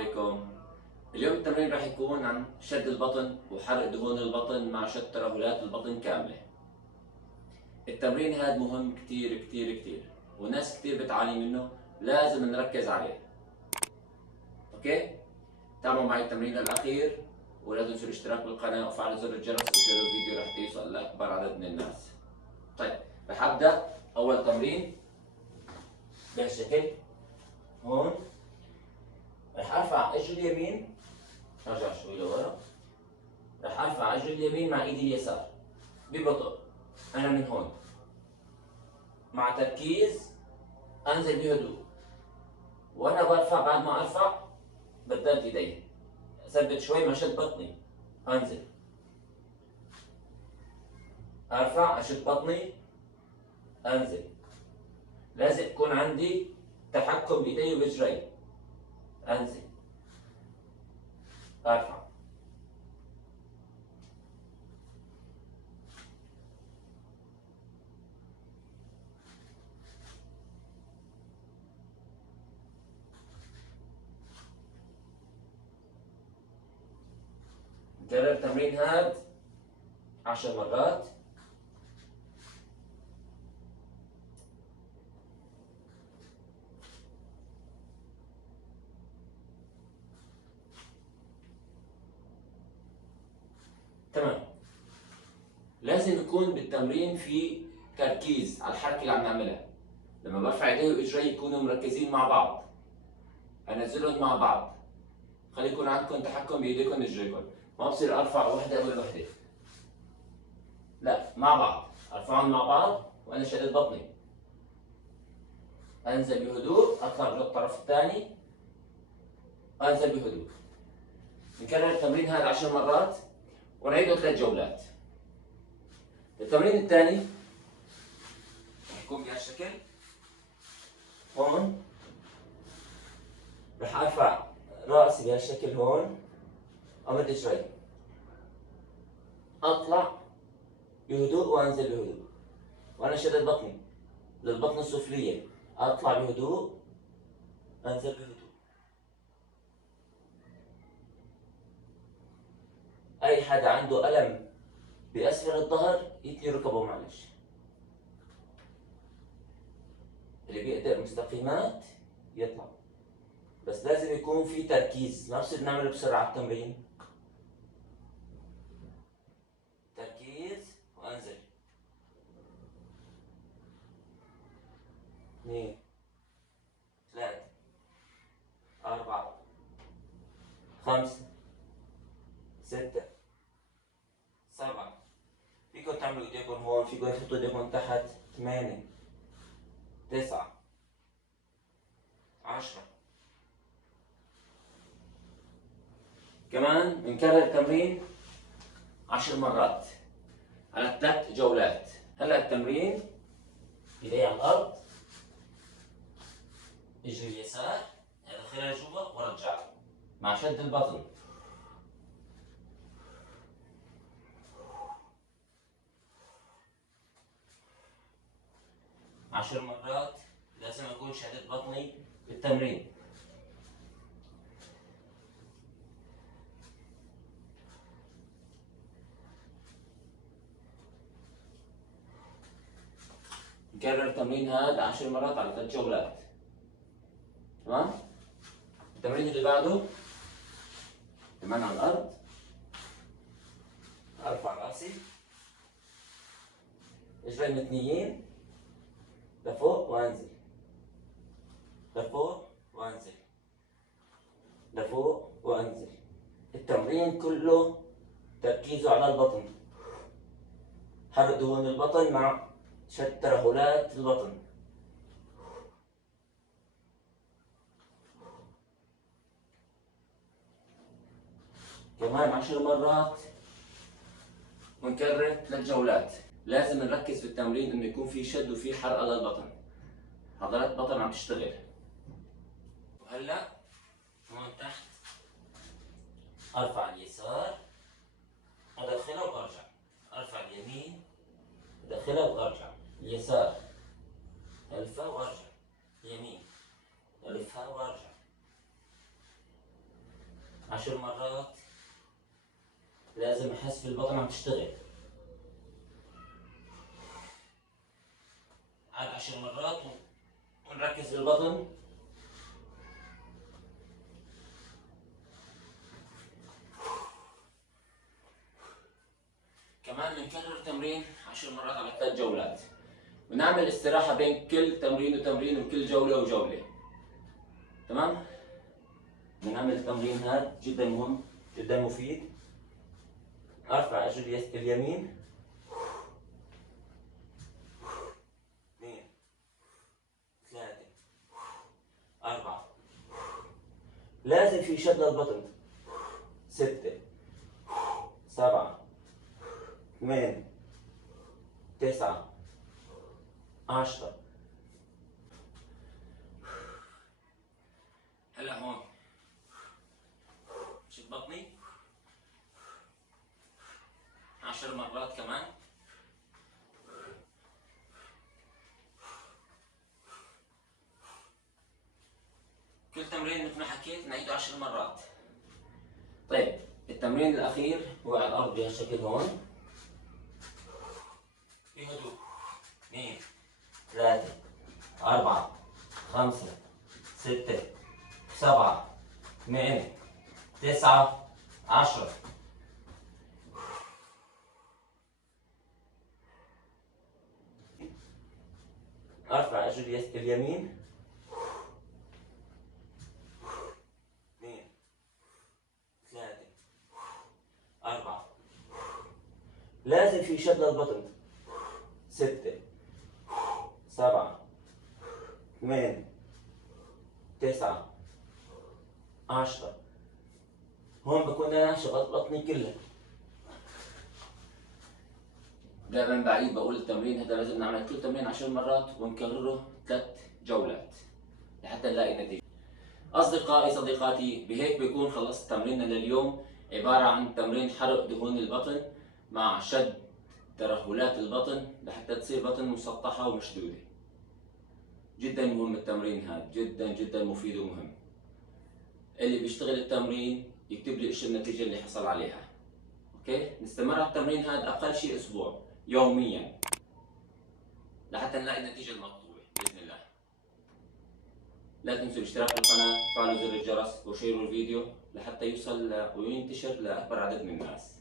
عليكم. اليوم التمرين راح يكون عن شد البطن وحرق دهون البطن مع شد ترهلات البطن كاملة. التمرين هذا مهم كتير كتير كتير وناس كتير بتعاني منه، لازم نركز عليه. اوكي؟ تابعوا معي التمرين الأخير ولا تنسوا الاشتراك بالقناة وفعل زر الجرس وشيروا الفيديو لحتى يوصل لأكبر عدد من الناس. طيب، رح أبدأ أول تمرين بهالشكل. هون رح أرفع إجري اليمين، ارجع شوي لورا. رح ارفع رجلي اليمين مع ايدي اليسار ببطء. انا من هون مع تركيز انزل بهدوء، وانا برفع بعد ما ارفع بدلت ايدي، اثبت شوي ما اشد بطني. انزل ارفع اشد بطني انزل. لازم يكون عندي تحكم بايدي وبرجلي. انزل ارفع. نكرر التمرين هذا 10 مرات. تمام. لازم يكون بالتمرين في تركيز على الحركة اللي عم نعملها. لما برفع ايدي واجري يكونوا مركزين مع بعض، انزلهم مع بعض. خلي يكون عندكم تحكم بايديكم ورجليكم، ما بصير ارفع وحده قبل وحده، لا، مع بعض. ارفعهم مع بعض وانا شدد بطني. انزل بهدوء، اطلع للطرف الثاني، انزل بهدوء. نكرر التمرين هذا 10 مرات ونعيده 3 جولات. التمرين الثاني رح يكون بهالشكل. هون رح ارفع راسي بهالشكل هون، امد اجري، اطلع بهدوء وانزل بهدوء وانا شدد بطني للبطن السفليه. اطلع بهدوء انزل بهدوء. اي حدا عنده الم باسفل الظهر يتني ركبه معلش. اللي بيقدر مستقيمات يطلع، بس لازم يكون في تركيز، ما بصير نعمل بسرعه التمرين. تركيز وانزل. 2 3 4 5 6 7. فيكم تعملوا ايديكم هون، فيكم تحطوا ايديكم تحت. 8 9 10. كمان بنكرر التمرين 10 مرات على 3 جولات. هلا التمرين ايدي على الارض، اجري اليسار ادخلها جوا وارجع مع شد البطن. عشر مرات. لازم اكون شدد بطني بالتمرين. نكرر التمرين هذا 10 مرات على 3 جولات. تمام؟ التمرين اللي بعده كمان على الارض. ارفع راسي، اجري متنيين لفوق وانزل، لفوق وانزل، لفوق وانزل. التمرين كله تركيزه على البطن، حرق دهون البطن مع شد ترهلات البطن. كمان 10 مرات ونكرر 3 جولات. لازم نركز في التمرين انه يكون في شد وفي حرقه للبطن، عضلات البطن عم تشتغل. وهلا هون تحت ارفع اليسار ادخلها وارجع، ارفع اليمين ادخلها وارجع، اليسار الفها وارجع، يمين الفها وارجع. 10 مرات لازم احس في البطن عم تشتغل. على 10 مرات ونركز بالبطن. كمان بنكرر التمرين 10 مرات على 3 جولات، ونعمل استراحة بين كل تمرين وتمرين وكل جولة وجولة. تمام؟ بنعمل التمرين هذا جدا مهم، جدا مفيد. ارفع اجري اليمين، 2 3 4، لازم في شد للبطن، 6 7 8 9 10. هلا هون شد بطني 10 مرات كمان. كل تمرين مثل ما حكيت نعيده 10 مرات. طيب التمرين الأخير هو على الأرض بهالشكل هون، بهدوء. 2 3 4 5 6 7 8 9 10. ارفع اجري اليمين، 2 3 4، لازم في شد للبطن، 6 7 8 9 10. هون بكون انا شغلت بطني كلها. دائما بعيد بقول التمرين هذا لازم نعمل كل تمرين 10 مرات ونكرره 3 جولات لحتى نلاقي نتيجة. أصدقائي صديقاتي، بهيك بيكون خلصت تمريننا لليوم، عبارة عن تمرين حرق دهون البطن مع شد ترهلات البطن لحتى تصير بطن مسطحة ومشدودة. جدا مهم التمرين هذا، جدا جدا مفيد ومهم. اللي بيشتغل التمرين يكتب لي ايش النتيجة اللي حصل عليها. اوكي؟ نستمر على التمرين هذا أقل شيء أسبوع يوميا لحتى نلاقي النتيجة المطلوبة بإذن الله. لا تنسوا الاشتراك بالقناة، فعلوا زر الجرس وشيروا الفيديو لحتى يوصل وينتشر لأكبر عدد من الناس.